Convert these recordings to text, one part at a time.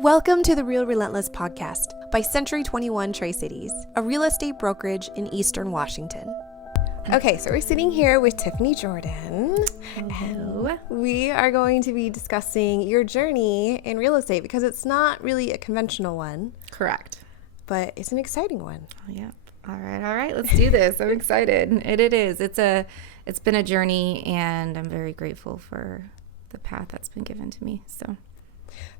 Welcome to the Real Relentless Podcast by Century 21 Tri-Cities, a real estate brokerage in Eastern Washington. Okay, so we're sitting here with Tiffanie Jordon. Hello. And we are going to be discussing your journey in real estate because it's not really a conventional one. Correct. But it's an exciting one. Yep. All right. Let's do this. I'm excited. It is. It's been a journey, and I'm very grateful for the path that's been given to me.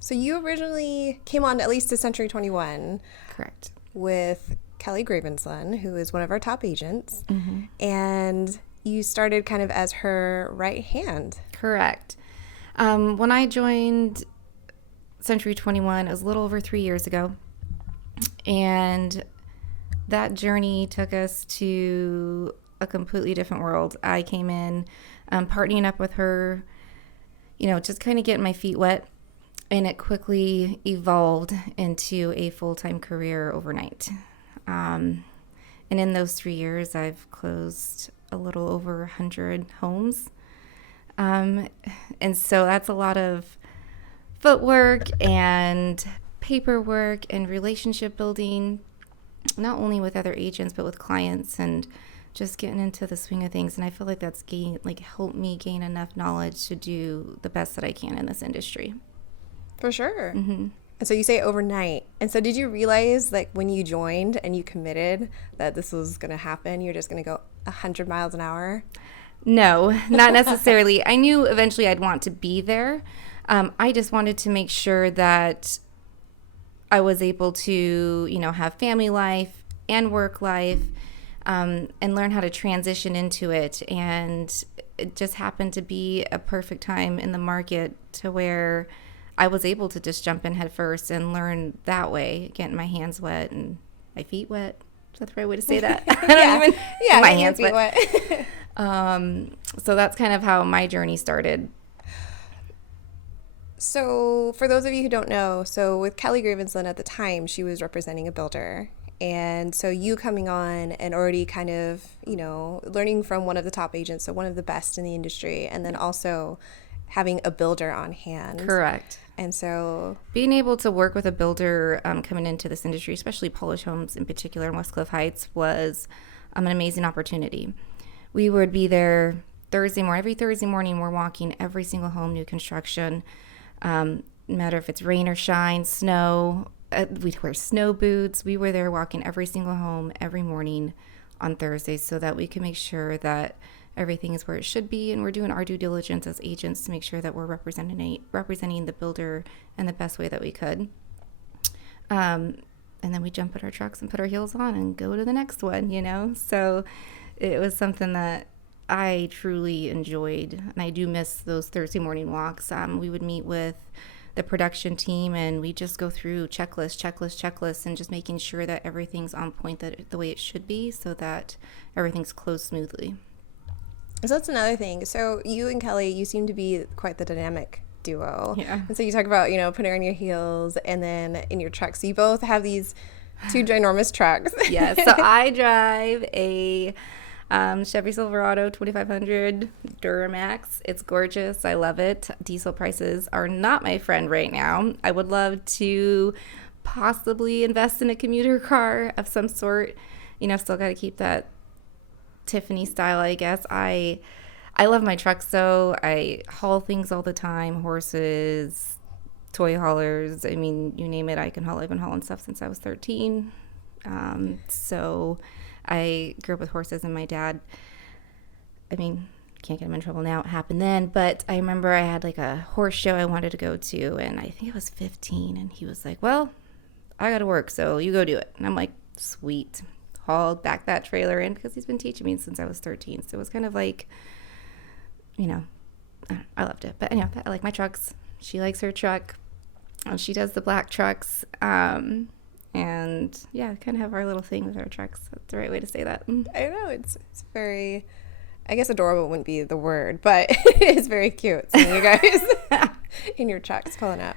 So you originally came on at least to Century 21. Correct. With Kelly Gravenson, who is one of our top agents. Mm-hmm. And you started kind of as her right hand. Correct. When I joined Century 21, it was a little over 3 years ago. And that journey took us to a completely different world. I came in partnering up with her, just kind of getting my feet wet. And it quickly evolved into a full-time career overnight. And in those 3 years, I've closed a little over 100 homes. And so that's a lot of footwork and paperwork and relationship building, not only with other agents, but with clients, and just getting into the swing of things. And I feel like that's helped me gain enough knowledge to do the best that I can in this industry. For sure. Mm-hmm. And so you say overnight. And so did you realize, when you joined and you committed that this was going to happen, you're just going to go 100 miles an hour? No, not necessarily. I knew eventually I'd want to be there. I just wanted to make sure that I was able to, have family life and work life, and learn how to transition into it. And it just happened to be a perfect time in the market to where I was able to just jump in head first and learn that way, getting my hands wet and my feet wet. Is that the right way to say that? My hands wet. So that's kind of how my journey started. So for those of you who don't know, with Kelly Gravenson at the time, she was representing a builder. And so you coming on and already kind of, learning from one of the top agents, so one of the best in the industry, and then also having a builder on hand. Correct. And so being able to work with a builder coming into this industry, especially Polish homes in particular in West Cliff Heights, was an amazing opportunity. We would be there Thursday morning. Every Thursday morning, we're walking every single home, new construction. No matter if it's rain or shine, snow, we'd wear snow boots. We were there walking every single home every morning on Thursdays so that we can make sure that everything is where it should be, and we're doing our due diligence as agents to make sure that we're representing the builder in the best way that we could. And then we jump in our trucks and put our heels on and go to the next one, So it was something that I truly enjoyed, and I do miss those Thursday morning walks. We would meet with the production team, and we just go through checklists, and just making sure that everything's on point, that the way it should be, so that everything's closed smoothly. So that's another thing. So you and Kelly, you seem to be quite the dynamic duo. Yeah. And so you talk about, putting on your heels and then in your truck. So you both have these two ginormous trucks. Yeah. So I drive a Chevy Silverado 2500 Duramax. It's gorgeous. I love it. Diesel prices are not my friend right now. I would love to possibly invest in a commuter car of some sort. Still got to keep that Tiffany style, I guess. I love my trucks though. I haul things all the time, horses, toy haulers. I mean, you name it, I can haul. I've been hauling stuff since I was 13. So I grew up with horses, and my dad, can't get him in trouble now. It happened then, but I remember I had a horse show I wanted to go to, and I think I was 15, and he was like, well, I got to work, so you go do it. And I'm like, sweet. Hauled back that trailer in because he's been teaching me since I was 13. So it was kind of I loved it. But anyhow, I like my trucks. She likes her truck. She does the black trucks. And yeah, kind of have our little thing with our trucks. That's the right way to say that. I know. It's very, I guess adorable wouldn't be the word, but it's very cute seeing you guys in your trucks pulling up.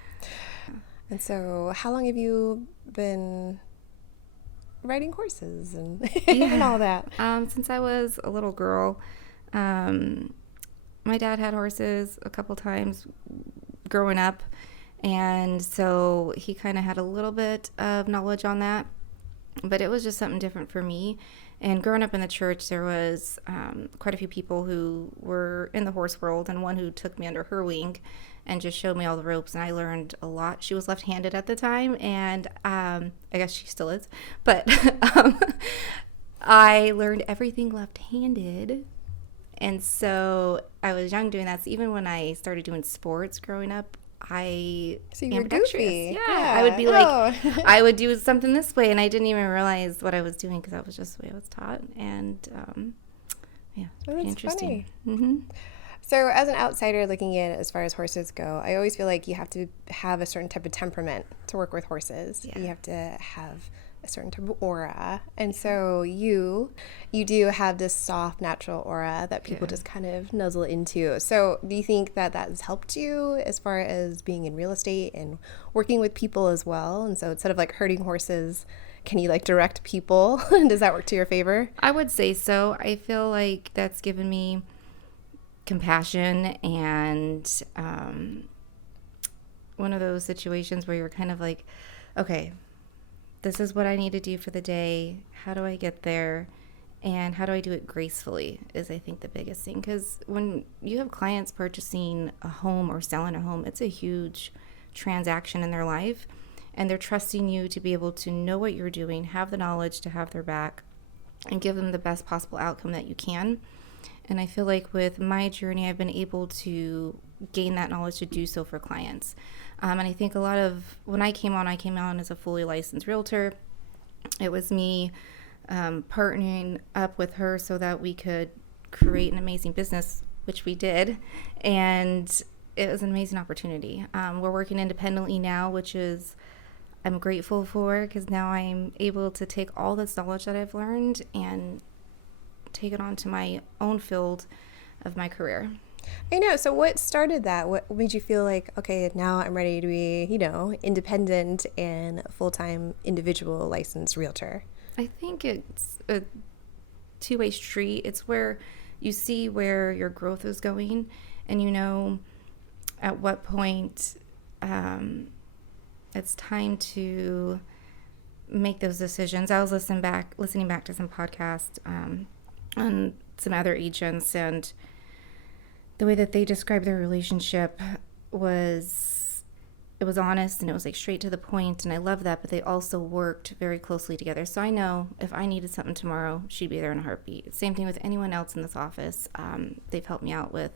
And so how long have you been riding horses and, and all that? Since I was a little girl. My dad had horses a couple times growing up, And so he kind of had a little bit of knowledge on that, but it was just something different for me. And growing up in the church, there was quite a few people who were in the horse world, and one who took me under her wing and just showed me all the ropes, and I learned a lot. She was left-handed at the time, and I guess she still is, but I learned everything left-handed. And so I was young doing that. So even when I started doing sports growing up, I So you were goofy. Yeah, I would be like, I would do something this way, and I didn't even realize what I was doing because that was just the way I was taught. And yeah, Oh, that's interesting. funny. Mm-hmm. So as an outsider looking in as far as horses go, I always feel like you have to have a certain type of temperament to work with horses. Yeah. You have to have a certain type of aura. And so you do have this soft, natural aura that people just kind of nuzzle into. So do you think that that has helped you as far as being in real estate and working with people as well? And so instead of like herding horses, can you like direct people? Does that work to your favor? I would say so. I feel like that's given me compassion and one of those situations where you're kind of like, okay, this is what I need to do for the day. How do I get there? And how do I do it gracefully is, I think, the biggest thing. Because when you have clients purchasing a home or selling a home, it's a huge transaction in their life. And they're trusting you to be able to know what you're doing, have the knowledge to have their back, and give them the best possible outcome that you can. And I feel like with my journey, I've been able to gain that knowledge to do so for clients. And I think a lot of, when I came on as a fully licensed realtor. It was me partnering up with her so that we could create an amazing business, which we did. And it was an amazing opportunity. We're working independently now, which is I'm grateful for, because now I'm able to take all this knowledge that I've learned and take it on to my own field of my career. I know. So what started that? What made you feel like, okay, now I'm ready to be, independent and full-time individual licensed realtor? I think it's a two-way street. It's where you see where your growth is going, and you know at what point it's time to make those decisions. I was listening back to some podcasts on some other agents, and the way that they described their relationship was honest, and it was like straight to the point, and I love that. But they also worked very closely together. So I know if I needed something tomorrow, she'd be there in a heartbeat. Same thing with anyone else in this office. They've helped me out with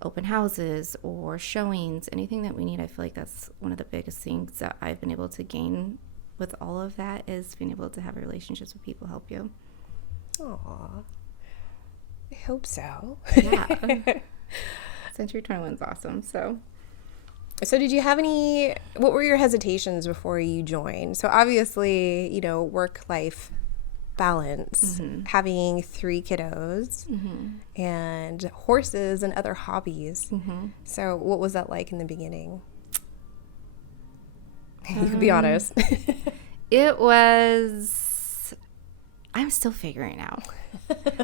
open houses or showings, anything that we need. I feel like that's one of the biggest things that I've been able to gain with all of that, is being able to have relationships with people help you. Aw, I hope so. Yeah. Century 21 is awesome. So did you have what were your hesitations before you joined? So obviously, work-life balance, having 3 kiddos, and horses and other hobbies. So what was that like in the beginning? You can be honest. It was, I'm still figuring out.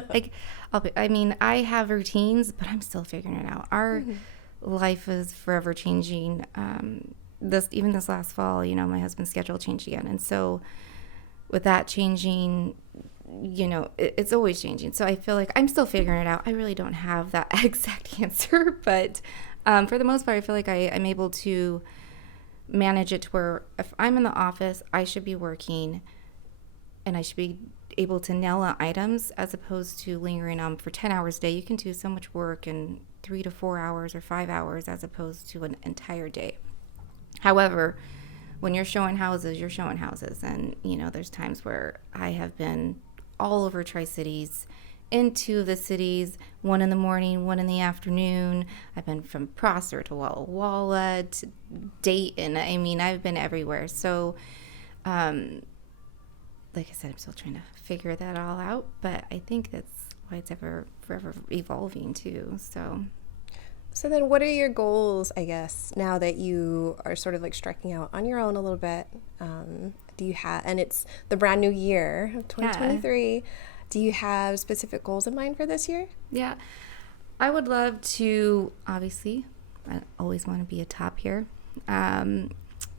Like, I have routines, but I'm still figuring it out. Our life is forever changing. This last fall, my husband's schedule changed again. And so with that changing, it's always changing. So I feel like I'm still figuring it out. I really don't have that exact answer, but for the most part, I feel like I'm able to manage it to where if I'm in the office, I should be working, and I should be able to nail out items as opposed to lingering on for 10 hours a day. You can do so much work in 3 to 4 hours or 5 hours as opposed to an entire day. However, when you're showing houses, and there's times where I have been all over Tri-Cities, in 2 of the cities, 1 in the morning, 1 in the afternoon. I've been from Prosser to Walla Walla to Dayton. I've been everywhere. So like I said, I'm still trying to figure that all out, but I think that's why it's forever evolving too. So then what are your goals, I guess, now that you are sort of like striking out on your own a little bit? Do you have, and it's the brand new year of 2023. Yeah. Do you have specific goals in mind for this year? Yeah, I would love to, obviously, I always want to be a top here.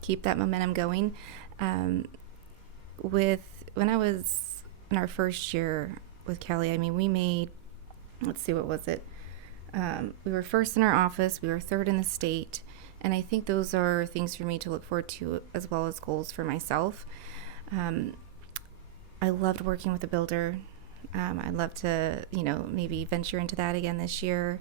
keep that momentum going. When I was in our first year with Kelly, I mean, we made, let's see, what was it? We were first in our office. We were third in the state. And I think those are things for me to look forward to, as well as goals for myself. I loved working with a builder. I'd love to, maybe venture into that again this year.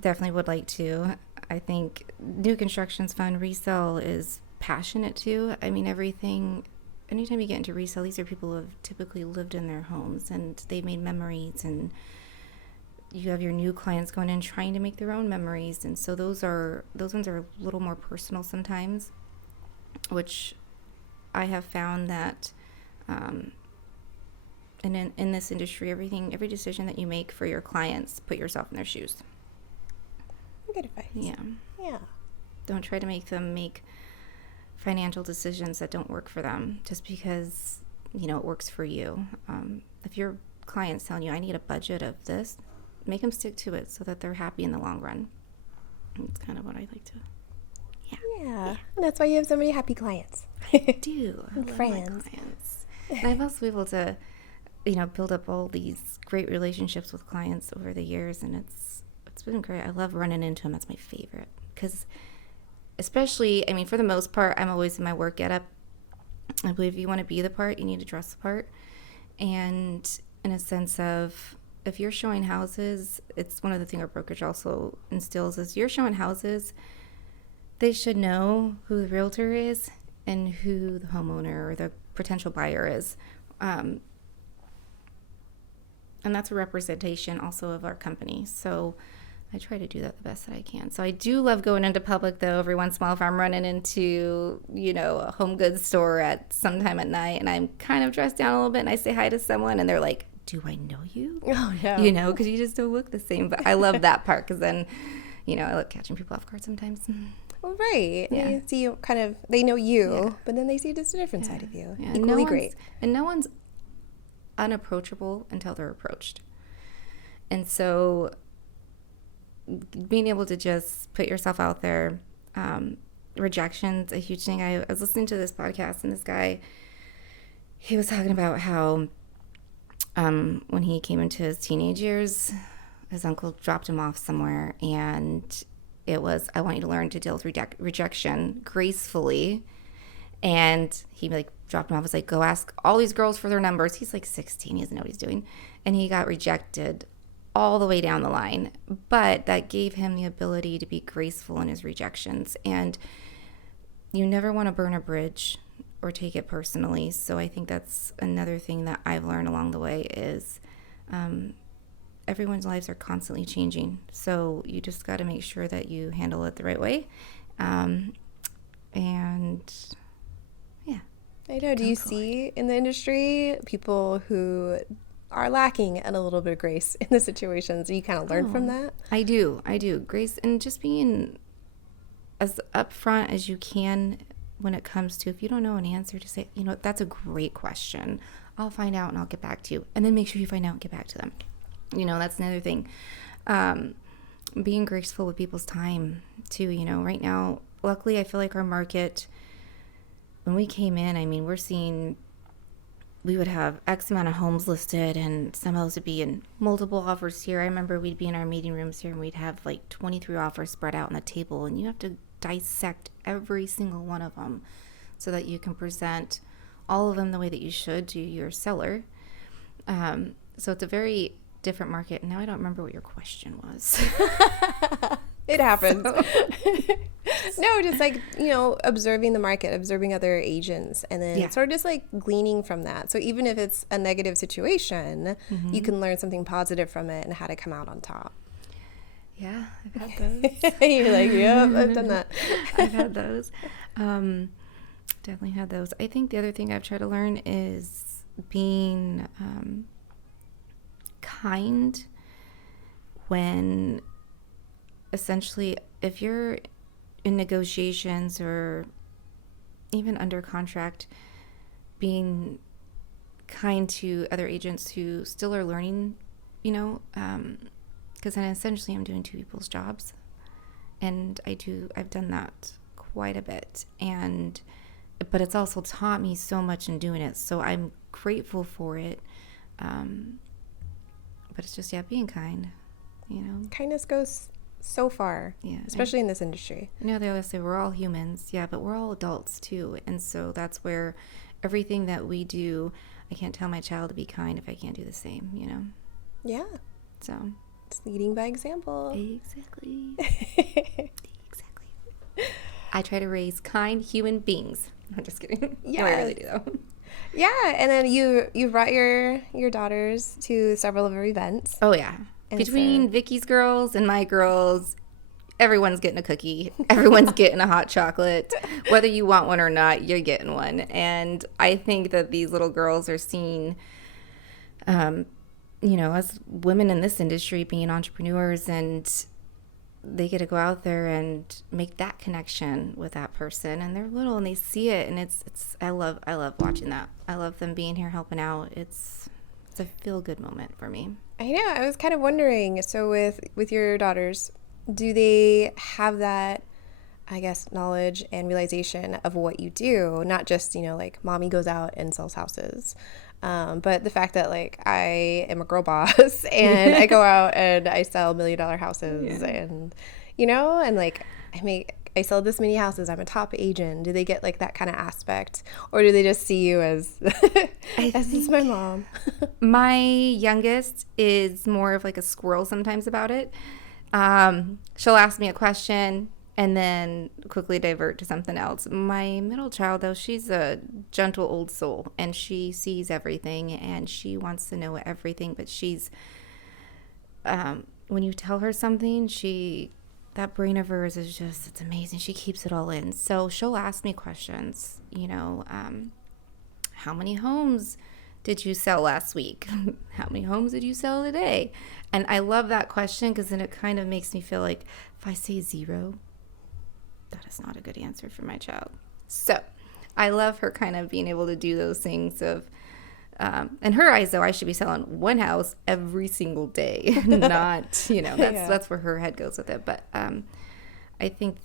Definitely would like to. I think new construction's fun. Resale is passionate too. I mean, anytime you get into resale, these are people who have typically lived in their homes and they've made memories, and you have your new clients going in trying to make their own memories. And so those ones are a little more personal sometimes, which I have found that and in this industry, every decision that you make for your clients, put yourself in their shoes. Good advice. Yeah. Don't try to make them make financial decisions that don't work for them just because, it works for you. If your client's telling you, I need a budget of this, make them stick to it so that they're happy in the long run. That's kind of what I like to. Yeah. And that's why you have so many happy clients. I do. I love friends. My clients. And I've also been able to, build up all these great relationships with clients over the years, and it's been great. I love running into them. That's my favorite. Because especially, for the most part, I'm always in my work getup. I believe if you want to be the part, you need to dress the part. And in a sense of, if you're showing houses, it's one of the things our brokerage also instills is you're showing houses, they should know who the realtor is and who the homeowner or the potential buyer is. And that's a representation also of our company. So I try to do that the best that I can. So I do love going into public, though, every once in a while if I'm running into, a home goods store at sometime at night and I'm kind of dressed down a little bit and I say hi to someone and they're like, do I know you? Oh, no. Because you just don't look the same. But I love that part because then, I like catching people off guard sometimes. Well, right. Yeah. They see you they know you, but then they see just a different side of you. Yeah. Equally great. And no one's unapproachable until they're approached. And so being able to just put yourself out there, rejection's a huge thing. I was listening to this podcast and this guy, he was talking about how when he came into his teenage years, his uncle dropped him off somewhere, and it was, I want you to learn to deal with rejection gracefully. And he dropped him off, was like, go ask all these girls for their numbers. He's 16, he doesn't know what he's doing. And he got rejected all the way down the line. But that gave him the ability to be graceful in his rejections. And you never want to burn a bridge or take it personally. So I think that's another thing that I've learned along the way is everyone's lives are constantly changing. So you just got to make sure that you handle it the right way. And yeah. I know. Do you see in the industry people who are lacking in a little bit of grace in the situations? Do you kind of learn from that? I do. Grace, and just being as upfront as you can when it comes to, if you don't know an answer, to say, that's a great question. I'll find out and I'll get back to you. And then make sure you find out and get back to them. That's another thing. Being graceful with people's time too. Right now, luckily, I feel like our market, when we came in, we're seeing, we would have X amount of homes listed and some of those would be in multiple offers here. I remember we'd be in our meeting rooms here and we'd have 23 offers spread out on the table, and you have to dissect every single one of them so that you can present all of them the way that you should to your seller. So it's a very different market. Now I don't remember what your question was. It happens. No, just observing the market, observing other agents, and then sort of just gleaning from that. So even if it's a negative situation, you can learn something positive from it and how to come out on top. Yeah, I've had those. You're like, yep, I've done that. I've had those. Definitely had those. I think the other thing I've tried to learn is being kind when essentially if you're in negotiations or even under contract, being kind to other agents who still are learning, because then essentially I'm doing two people's jobs, and I've done that quite a bit. But it's also taught me so much in doing it. So I'm grateful for it. But it's just, being kind, Kindness goes so far, especially in this industry. They always say we're all humans, but we're all adults too. And so that's where everything that we do, I can't tell my child to be kind if I can't do the same, Yeah. So it's leading by example. Exactly. I try to raise kind human beings. I'm just kidding. Yeah. No, I really do though. Yeah, and then you brought your daughters to several of our events. Oh yeah. And between Vicky's girls and my girls, everyone's getting a cookie. Everyone's getting a hot chocolate. Whether you want one or not, you're getting one. And I think that these little girls are seeing, as women in this industry being entrepreneurs, and they get to go out there and make that connection with that person. And they're little and they see it. And I love watching that. I love them being here helping out. It's a feel-good moment for me. I know. I was kind of wondering, so with your daughters, do they have that, I guess, knowledge and realization of what you do? Not just, like mommy goes out and sells houses, but the fact that like I am a girl boss and I go out and I sell $1 million houses and, and like I sell this many houses. I'm a top agent. Do they get like that kind of aspect, or do they just see you as this is my mom? My youngest is more of like a squirrel sometimes about it. She'll ask me a question and then quickly divert to something else. My middle child, though, she's a gentle old soul, and she sees everything and she wants to know everything. But she's when you tell her something, that brain of hers is just, it's amazing. She keeps it all in. So she'll ask me questions, how many homes did you sell last week? How many homes did you sell today? And I love that question because then it kind of makes me feel like if I say 0, that is not a good answer for my child. So I love her kind of being able to do those things of, in her eyes, though, I should be selling one house every single day, not, that's where her head goes with it. But I think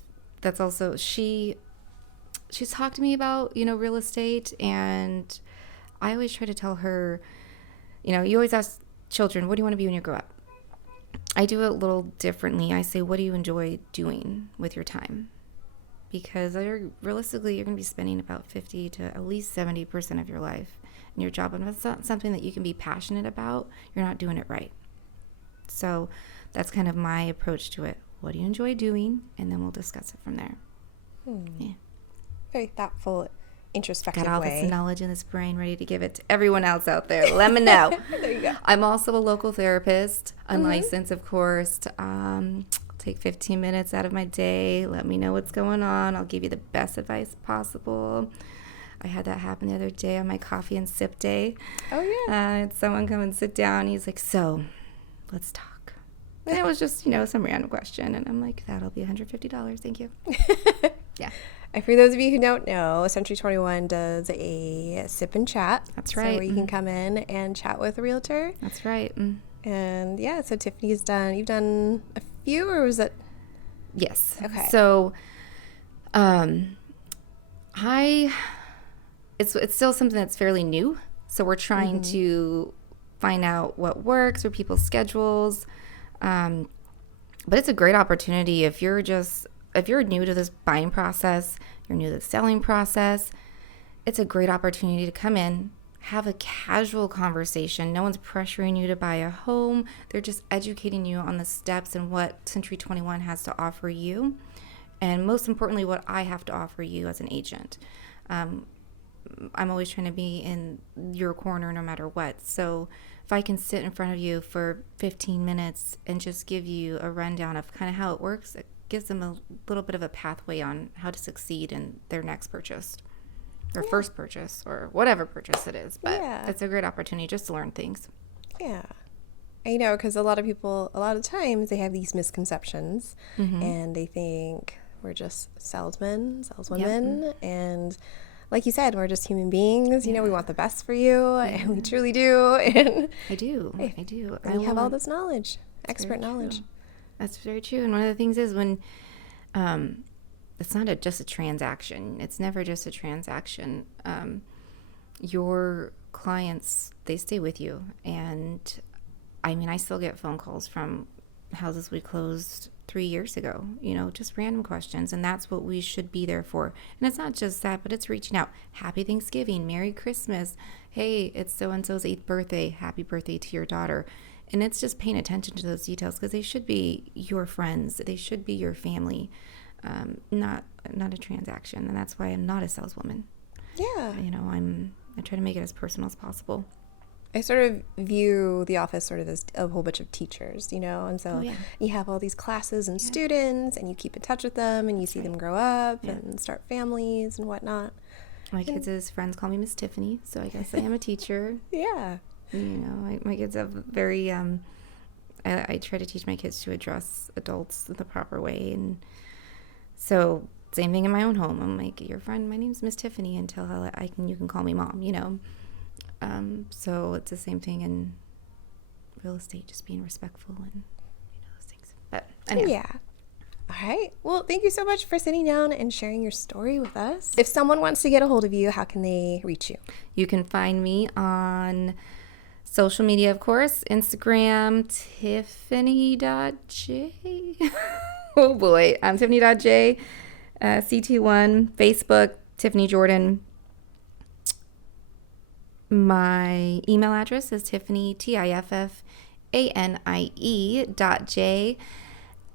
that's also, she's talked to me about, real estate, and I always try to tell her, you always ask children, what do you want to be when you grow up? I do it a little differently. I say, what do you enjoy doing with your time? Because realistically, you're going to be spending about 50 to at least 70% of your life in your job. And if it's not something that you can be passionate about, you're not doing it right. So that's kind of my approach to it. What do you enjoy doing? And then we'll discuss it from there. Yeah. Very thoughtful, introspective Got all way. this knowledge in this brain ready to give it to everyone else out there. Let me know. There you go. I'm also a local therapist, unlicensed, of course. I'll take 15 minutes out of my day. Let me know what's going on. I'll give you the best advice possible. I had that happen the other day on my coffee and sip day. Oh, yeah. I had someone come and sit down. He's like, so let's talk. And it was just, some random question. And I'm like, that'll be $150. Thank you. Yeah. And for those of you who don't know, Century 21 does a sip and chat. That's So right. where you can come in and chat with a realtor. That's right. And yeah, so you've done a few, or was it? Yes. Okay. So, it's still something that's fairly new. So we're trying to find out what works for people's schedules. But it's a great opportunity if you're new to this buying process, you're new to the selling process. It's a great opportunity to come in, have a casual conversation. No one's pressuring you to buy a home. They're just educating you on the steps and what Century 21 has to offer you. And most importantly, what I have to offer you as an agent. I'm always trying to be in your corner no matter what. So if I can sit in front of you for 15 minutes and just give you a rundown of kind of how it works, it gives them a little bit of a pathway on how to succeed in their next purchase. Their first purchase or whatever purchase it is. But it's a great opportunity just to learn things. Yeah. I know, because a lot of times they have these misconceptions and they think we're just saleswomen. And like you said, we're just human beings. We want the best for you, and we truly do. And I do. And you have all this knowledge, expert knowledge. That's very true. And one of the things is when it's not just a transaction. It's never just a transaction. Your clients, they stay with you. And I mean, I still get phone calls from houses we closed 3 years ago, just random questions. And that's what we should be there for. And it's not just that, but it's reaching out. Happy Thanksgiving, Merry Christmas. Hey, it's so-and-so's 8th birthday. Happy birthday to your daughter. And it's just paying attention to those details, because they should be your friends. They should be your family, not a transaction. And that's why I'm not a saleswoman. Yeah. I try to make it as personal as possible. I sort of view the office sort of as a whole bunch of teachers, and so you have all these classes and students, and you keep in touch with them, and you see them grow up and start families and whatnot. My kids' friends call me Miss Tiffanie, so I guess I am a teacher. Yeah. My kids have very, I try to teach my kids to address adults the proper way. And so same thing in my own home. I'm like, your friend, my name's Miss Tiffanie, and tell her you can call me Mom, So it's the same thing in real estate, just being respectful and those things. But anyway. Yeah. All right. Well, thank you so much for sitting down and sharing your story with us. If someone wants to get a hold of you, how can they reach you? You can find me on social media, of course. Instagram, Tiffanie.J. Oh boy. Tiffanie.J. CT1. Facebook, Tiffanie Jordon. My email address is Tiffanie, TIFFANIE.J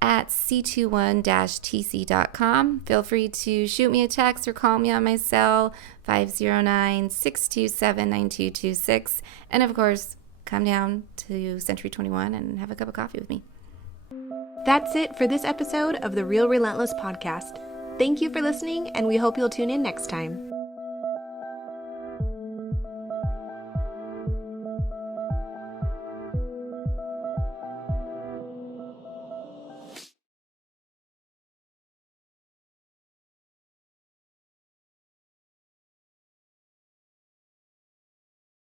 at c21-tc.com. Feel free to shoot me a text or call me on my cell, 509-627-9226. And of course, come down to Century 21 and have a cup of coffee with me. That's it for this episode of the Real Relentless Podcast. Thank you for listening, and we hope you'll tune in next time.